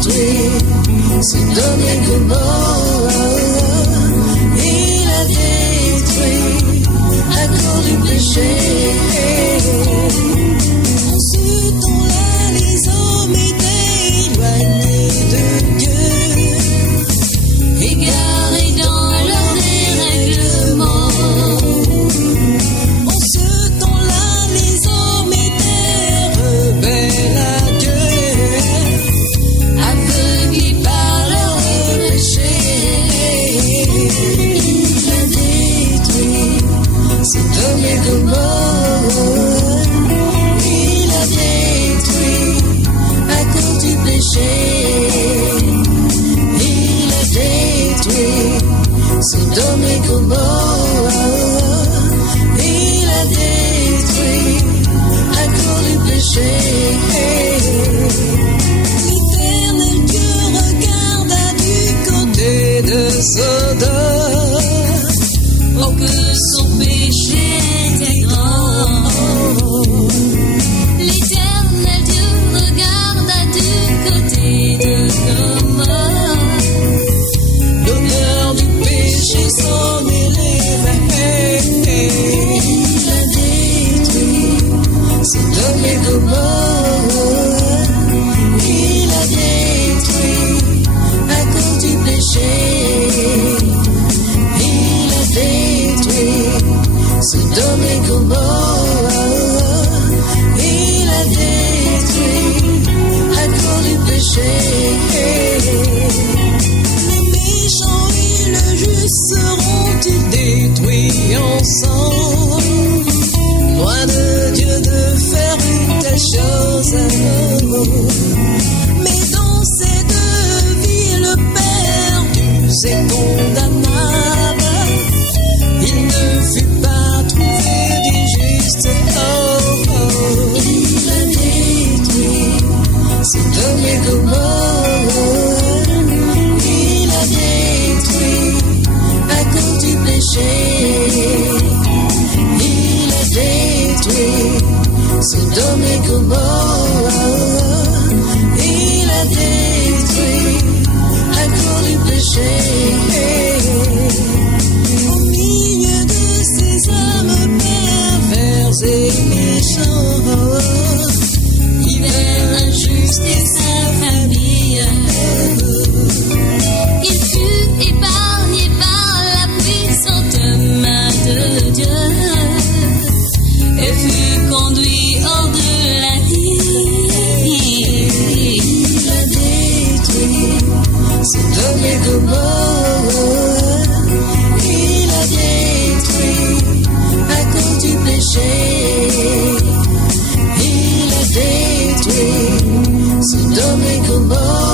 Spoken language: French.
détruit Sodome et Gomorrhe. Il a détruit à cause du péché. En ce temps-là, les hommes étaient éloignés de Dieu, égarés dans leurs dérèglements. En ce temps-là, les hommes étaient rebelles à Dieu, aveuglés par leurs péchés. Il a détruit Sodome et Gomorrhe. Il a détruit à cause du péché. Il a détruit Sodome et Gomorrhe. Il a détruit à cause du péché. L'Éternel Dieu regarda du côté de Sodome, oh que son péché était grand. L'Éternel Dieu regarda du côté de Gomorrhe, l'odeur du péché s'en élevait. Il a détruit Sodome et Gomorrhe. Il a détruit à cause du péché. Il a détruit Sodome et Gomorrhe. Il a détruit à cause du péché. Les méchants et le juste seront-ils détruits ensemble? Loin de Dieu de faire une telle chose. Mais dans cette vie, le perdu c'est condamnable. Il ne fut pas trouvé des justes. Il a détruit Sodome et Gomorrhe. Il a détruit à cause du péché. Il a détruit Sodome et Gomorrhe. Il a détruit à cause du péché. Au milieu de ces hommes pervers et méchants, vivait un juste et sa famille. Il fut épargné par la puissante main de Dieu et fut conduit hors de la vie. Il a détruit Sodome et Gomorrhe. Il a détruit à cause du péché. Il a détruit Sodome et Gomorrhe.